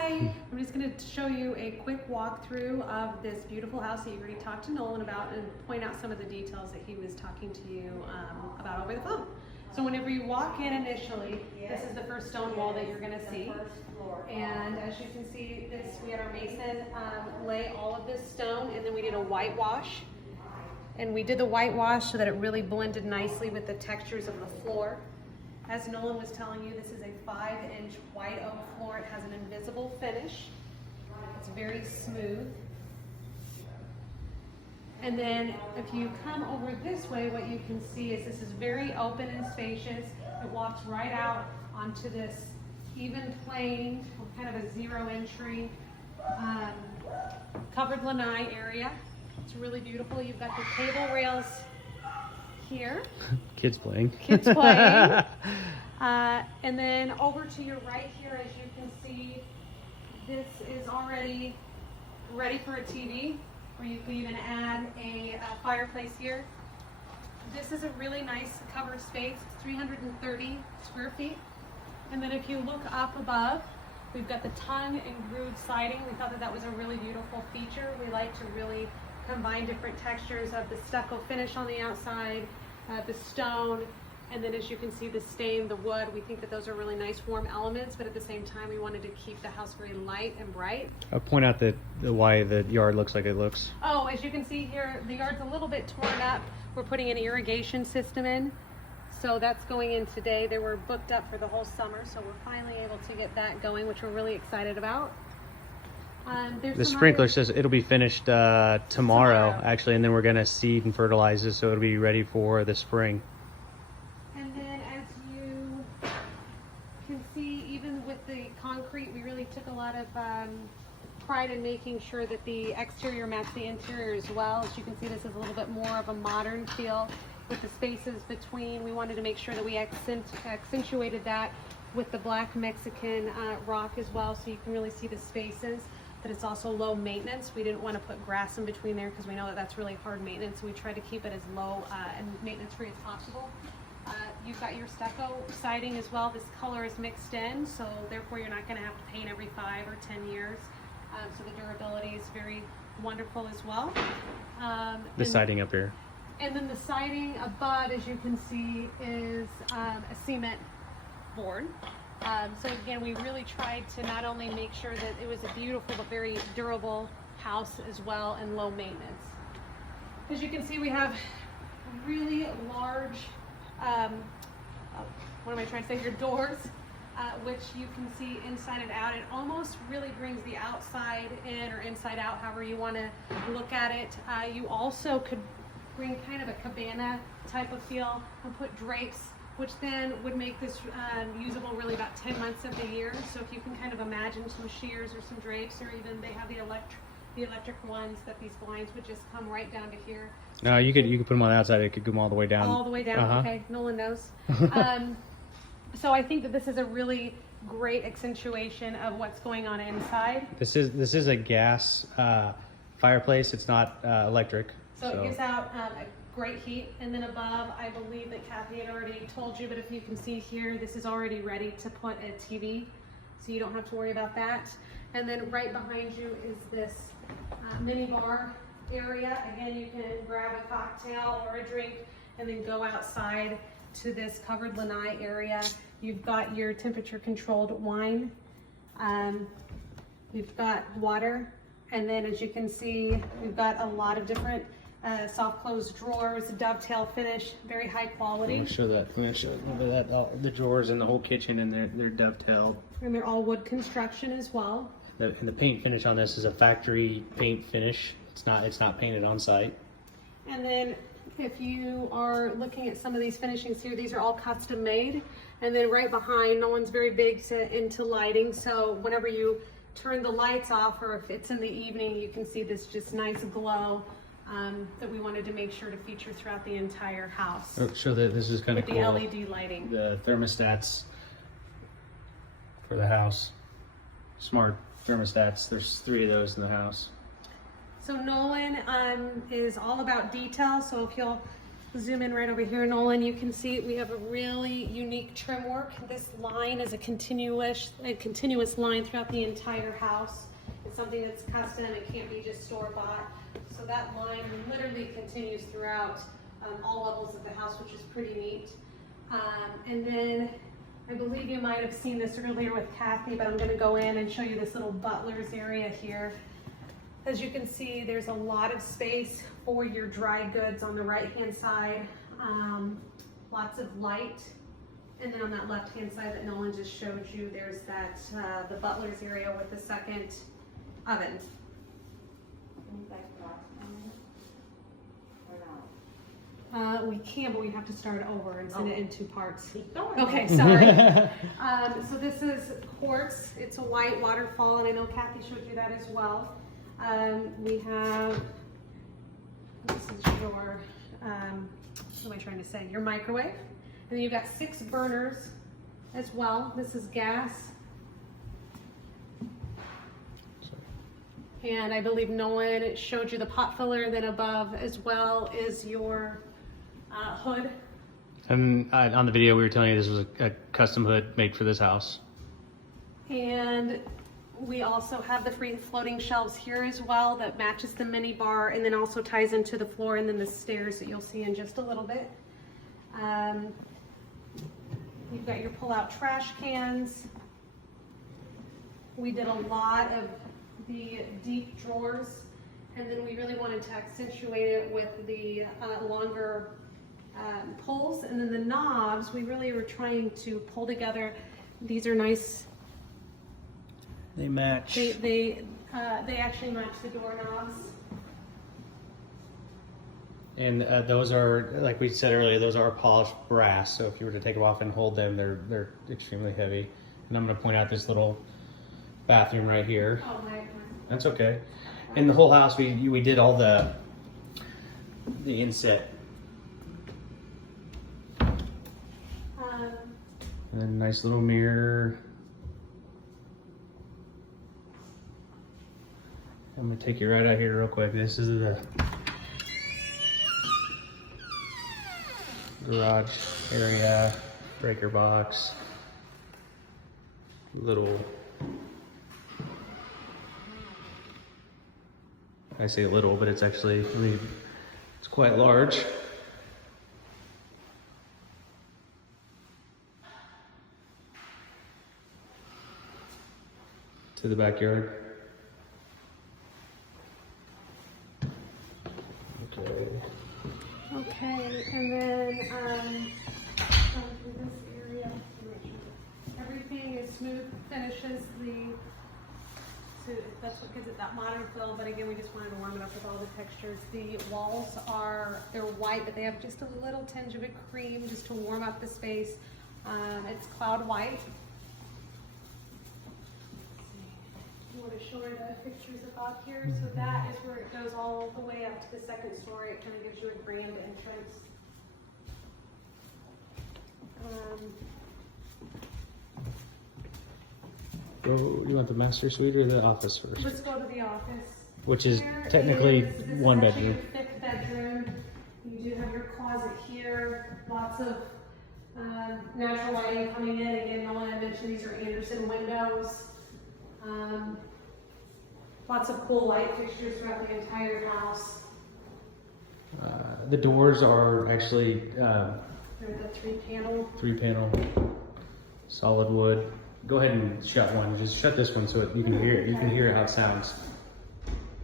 Hi, I'm just going to show you a quick walkthrough of this beautiful house that you already talked to Nolan about and point out some of the details that he was talking to you about over the phone. So whenever you walk in initially, this is the first stone wall that you're going to see. And as you can see, we had our mason lay all of this stone, and then we did a whitewash. And we did the whitewash so that it really blended nicely with the textures of the floor. As Nolan was telling you, this is a 5-inch white oak floor. It has an invisible finish. It's very smooth. And then if you come over this way, what you can see is this is very open and spacious. It walks right out onto this even plane, kind of a zero entry, covered lanai area. It's really beautiful. You've got the cable rails here. Kids playing. Kids playing. And then over to your right here, as you can see, this is already ready for a TV, or you can even add a fireplace here. This is a really nice covered space. It's 330 square feet. And then if you look up above, we've got the tongue and groove siding. We thought that that was a really beautiful feature. We like to really combine different textures of the stucco finish on the outside, the stone, and then as you can see, the stain, the wood. We think that those are really nice warm elements, but at the same time we wanted to keep the house very light and bright. I'll point out why the yard looks like it looks. Oh, as you can see here, the yard's a little bit torn up. We're putting an irrigation system in, so that's going in today. They were booked up for the whole summer, so we're finally able to get that going, which we're really excited about. The sprinkler says it'll be finished tomorrow, actually, and then we're going to seed and fertilize it, so it'll be ready for the spring. And then as you can see, even with the concrete, we really took a lot of pride in making sure that the exterior matched the interior as well. As you can see, this is a little bit more of a modern feel with the spaces between. We wanted to make sure that we accentuated that with the black Mexican rock as well, so you can really see the spaces. But it's also low maintenance. We didn't want to put grass in between there because we know that that's really hard maintenance. So we tried to keep it as low and maintenance free as possible. You've got your stucco siding as well. This color is mixed in, so therefore you're not going to have to paint every 5 or 10 years. So the durability is very wonderful as well. The siding up here. And then the siding above, as you can see, is a cement board. So again, we really tried to not only make sure that it was a beautiful but very durable house as well, and low maintenance. As you can see, we have really large, what am I trying to say here, doors, which you can see inside and out. It almost really brings the outside in or inside out, however you want to look at it. You also could bring kind of a cabana type of feel and put drapes, which then would make this usable really about 10 months of the year. So if you can kind of imagine some shears or some drapes, or even they have the electric ones that these blinds would just come right down to here. No, you could put them on the outside. It could come all the way down. All the way down. Okay, Nolan knows. So I think that this is a really great accentuation of what's going on inside. This is a gas fireplace. It's not electric. So it gives out a great heat. And then above, I believe that Kathy had already told you, but if you can see here, this is already ready to put a TV, so you don't have to worry about that. And then right behind you is this mini bar area. Again, you can grab a cocktail or a drink and then go outside to this covered lanai area. You've got your temperature controlled wine. You've got water. And then as you can see, we've got a lot of different soft close drawers, dovetail finish, very high quality. I'm gonna show that. The drawers in the whole kitchen, and they're dovetailed. And they're all wood construction as well. And the paint finish on this is a factory paint finish. It's not painted on site. And then if you are looking at some of these finishings here, these are all custom made. And then right behind, no one's very big into lighting, so whenever you turn the lights off, or if it's in the evening, you can see this just nice glow that we wanted to make sure to feature throughout the entire house. Show that this is kind of cool. The LED lighting. The thermostats for the house. Smart thermostats. There's 3 of those in the house. So Nolan is all about detail, so if you'll zoom in right over here, Nolan, you can see we have a really unique trim work. This line is a continuous line throughout the entire house. It's something that's custom. It can't be just store-bought. So that line literally continues throughout all levels of the house, which is pretty neat. And then I believe you might have seen this earlier with Kathy, but I'm going to go in and show you this little butler's area here. As you can see, there's a lot of space for your dry goods on the right-hand side. Lots of light. And then on that left-hand side that Nolan just showed you, there's that the butler's area with the second oven. We can, but we have to start over and send it in 2 parts. Okay, sorry. So this is quartz. It's a white waterfall, and I know Kathy showed you that as well. We have, this is your, what am I trying to say? Your microwave. And then you've got 6 burners as well. This is gas. And I believe Nolan showed you the pot filler, and then above as well is your hood. And on the video we were telling you this was a custom hood made for this house. And we also have the free floating shelves here as well that matches the mini bar, and then also ties into the floor, and then the stairs that you'll see in just a little bit. You've got your pull-out trash cans. We did a lot of the deep drawers, and then we really wanted to accentuate it with the longer pulls, and then the knobs we really were trying to pull together. These are nice. They match. They actually match the doorknobs. And those are, like we said earlier, those are polished brass. So if you were to take them off and hold them, they're extremely heavy. And I'm going to point out this little bathroom right here. Oh my. That's okay. In the whole house, we did all the inset. And then a nice little mirror. I'm gonna take you right out here real quick. This is the garage area, breaker box, little, I say little, but it's actually, I mean, it's quite large. To the backyard. Okay, and then through this area, everything is smooth finishes. So that's what gives it that modern feel. But again, we just wanted to warm it up with all the textures. The walls they're white, but they have just a little tinge of a cream just to warm up the space. It's cloud white. You want to show her the pictures above here? So that is where it goes all the way up to the second story. It kind of gives you a grand entrance. You want the master suite or the office first? Let's go to the office. Which is technically this is 1 actually bedroom. your 5th bedroom. You do have your closet here. Lots of natural lighting coming in. Again, Nolan mentioned these are Anderson windows. Lots of cool light fixtures throughout the entire house. The doors are actually They're the 3-panel. solid wood. Go ahead and shut one. Just shut this one so you can hear it. You can hear how it sounds.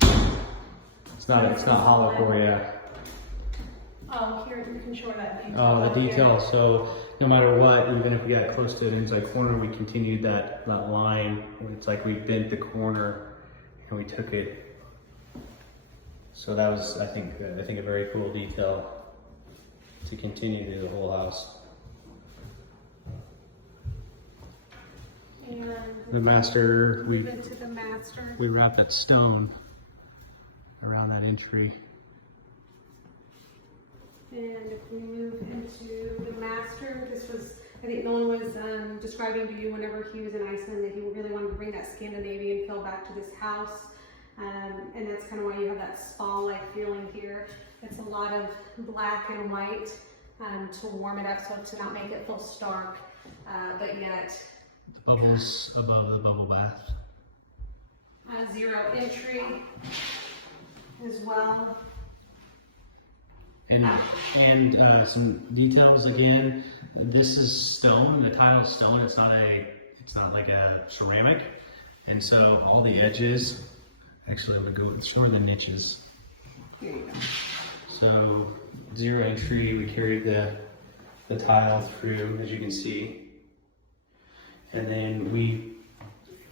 It's not hollow for you. Oh, here you can show that detail. Oh, the detail. So no matter what, even if we got close to the inside corner, we continued that line. It's like we bent the corner and we took it. So that was, I think a very cool detail to continue through the whole house. And The master, move into the master. we wrapped that stone around that entry. And if we move into the master, this was, I think Nolan was describing to you whenever he was in Iceland that he really wanted to bring that Scandinavian feel back to this house. And that's kind of why you have that spa-like feeling here. It's a lot of black and white to warm it up, so to not make it feel stark, but yet Bubbles above the bubble bath. Zero entry as well. And some details again. This is stone. The tile is stone. It's not like a ceramic. And so all the edges. Actually, I'm gonna go and show the niches. Here you go. So zero entry. We carried the tile through, as you can see. And then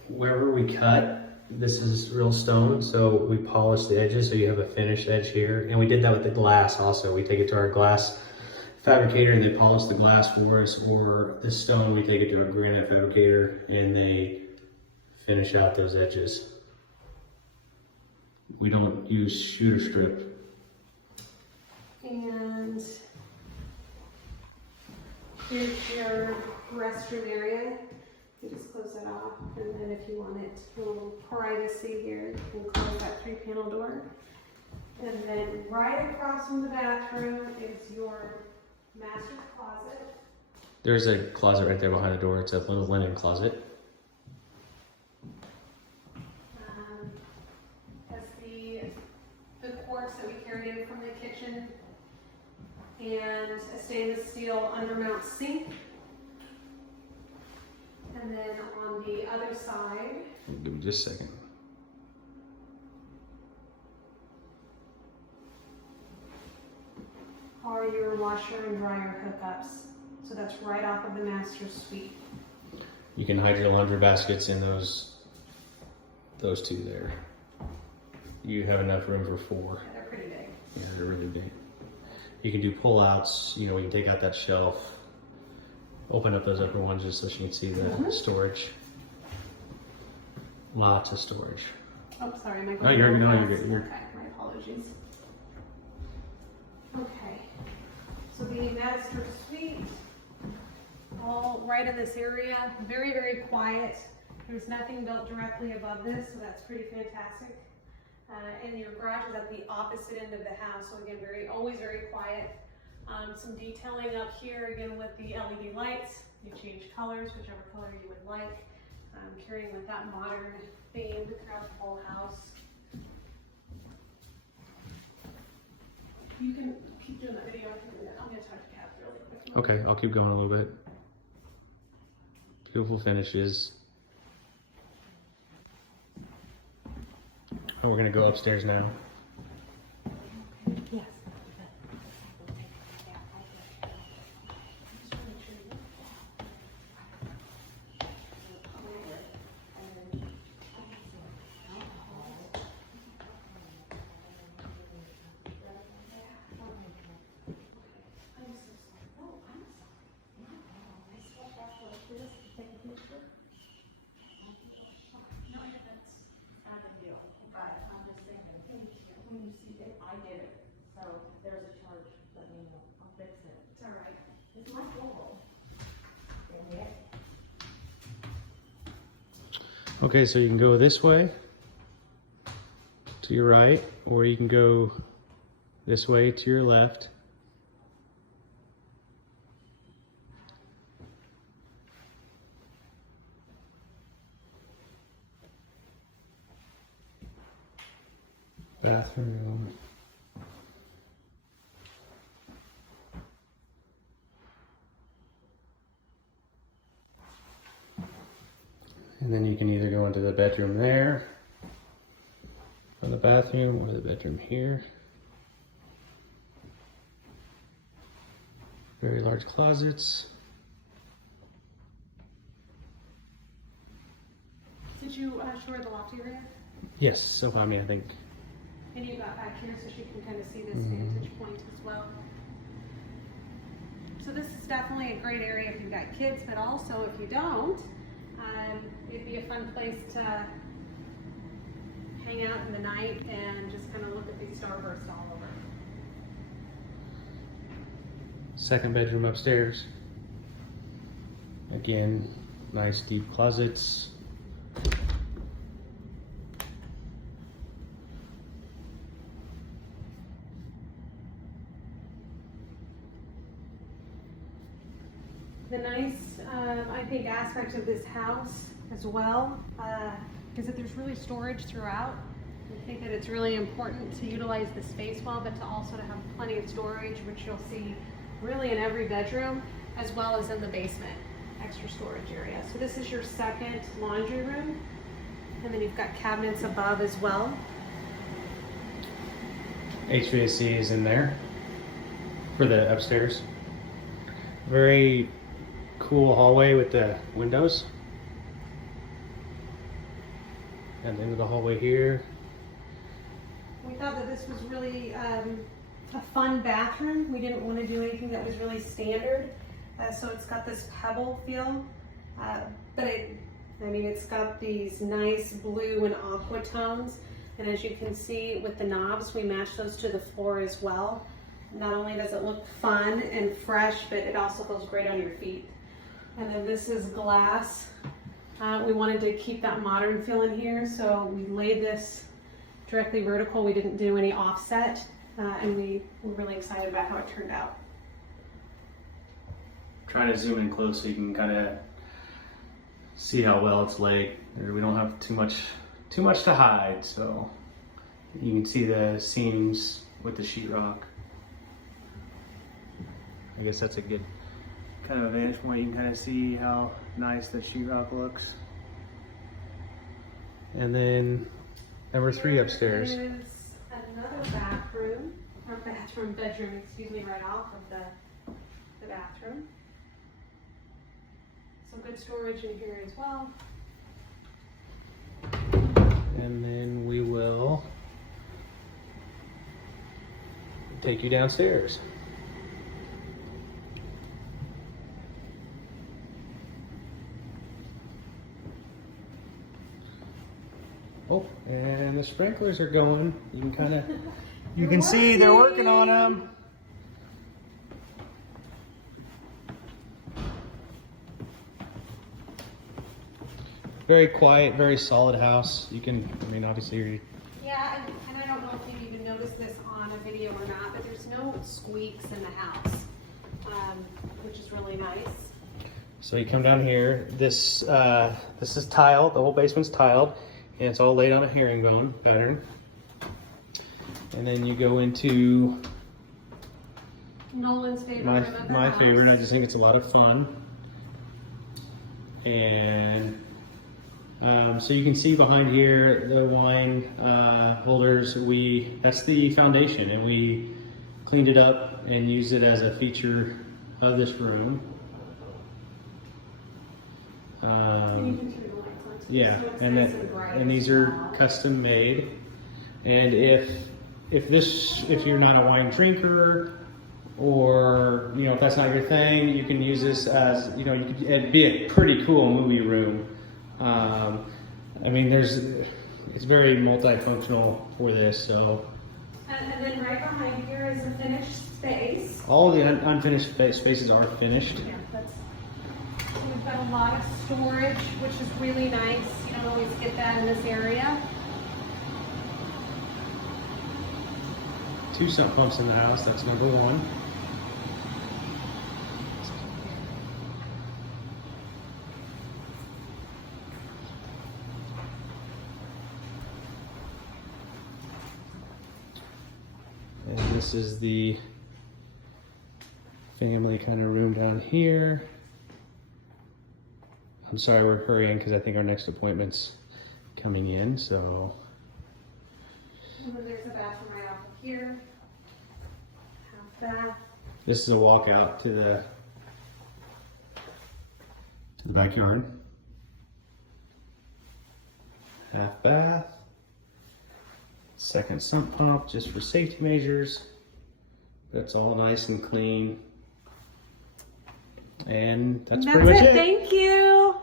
wherever we cut, this is real stone, so we polish the edges so you have a finished edge here. And we did that with the glass also. We take it to our glass fabricator and they polish the glass for us, or the stone, we take it to our granite fabricator and they finish out those edges. We don't use shooter strip. And here's your restroom area. You just close that off, and then if you want it a little privacy here, you can close that 3-panel door. And then right across from the bathroom is your master closet. There's a closet right there behind the door. It's a little linen closet. Has the quartz that we carried in from the kitchen, and a stainless steel undermount sink. And then on the other side, Give me just a second. are your washer and dryer hookups. So that's right off of the master suite. You can hide your laundry baskets in those two there. You have enough room for 4. Yeah, they're pretty big. Yeah, they're really big. You can do pull-outs. You know, we can take out that shelf. Open up those upper ones just so you can see the storage. Lots of storage. Oh, sorry, am I No, going you're too no, fast? you're good. Okay, my apologies. Okay, so the master suite, all right in this area, very, very quiet. There's nothing built directly above this, so that's pretty fantastic. And your garage is at the opposite end of the house, so again, always very quiet. Some detailing up here, again with the LED lights. You change colors, whichever color you would like. Carrying with that modern theme throughout the whole house. You can keep doing that video. I'm going to talk to Kath really quick. Okay, I'll keep going a little bit. Beautiful finishes. Oh, we're gonna go upstairs now. Yes. Okay, so you can go this way to your right, or you can go this way to your left. Bathroom. And then you can either go into the bedroom there, or the bathroom, or the bedroom here. Very large closets. Did you show her the loft area? Yes, so I mean, I think. And you got back here so she can kind of see this vantage point as well. So this is definitely a great area if you've got kids, but also if you don't, it'd be a fun place to hang out in the night and just kind of look at these starbursts all over. Second bedroom upstairs. Again, nice deep closets. think, aspect of this house as well is that there's really storage throughout. I think that it's really important to utilize the space well, but to also to have plenty of storage, which you'll see really in every bedroom, as well as in the basement, extra storage area. So this is your second laundry room, and then you've got cabinets above as well. HVAC is in there for the upstairs. Very cool hallway with the windows. And into the hallway here. We thought that this was really a fun bathroom. We didn't want to do anything that was really standard. So it's got this pebble feel, but it's got these nice blue and aqua tones. And as you can see with the knobs, we match those to the floor as well. Not only does it look fun and fresh, but it also feels great on your feet. And then this is glass. We wanted to keep that modern feel in here, so we laid this directly vertical. We didn't do any offset, and we were really excited about how it turned out. Try to zoom in close so you can kind of see how well it's laid. We don't have too much to hide, so you can see the seams with the sheetrock. I guess that's a good kind of a vantage point. You can kind of see how nice the sheetrock looks. And then number 3 upstairs. There is another bedroom, excuse me, right off of the bathroom. Some good storage in here as well. And then we will take you downstairs. Oh, and the sprinklers are going. You can see they're working on them. Very quiet, very solid house. Obviously. Yeah, and I don't know if you even noticed this on a video or not, but there's no squeaks in the house, which is really nice. So you come down here. This is tiled. The whole basement's tiled, and it's all laid on a herringbone pattern. And then you go into Nolan's favorite room of the my house. favorite. I just think it's a lot of fun. And so you can see behind here the wine holders. That's the foundation, and we cleaned it up and used it as a feature of this room. And you can turn the lights on too, Yeah, so it's and nice and bright and these as are well. custom made. And if you're not a wine drinker, or if that's not your thing, you can use this as it'd be a pretty cool movie room. It's very multifunctional for this. So, And then right behind here is a finished space. all the unfinished spaces are finished. Yeah, so we've got a lot of storage, which is really nice. You don't always get that in this area. 2 sump pumps in the house. That's number 1. And this is the family kind of room down here. I'm sorry we're hurrying because I think our next appointment's coming in, so. And then there's a bathroom right off of here. Half bath. This is a walkout to the backyard. Half bath. Second sump pump just for safety measures. That's all nice and clean. And that's pretty much it. Thank you.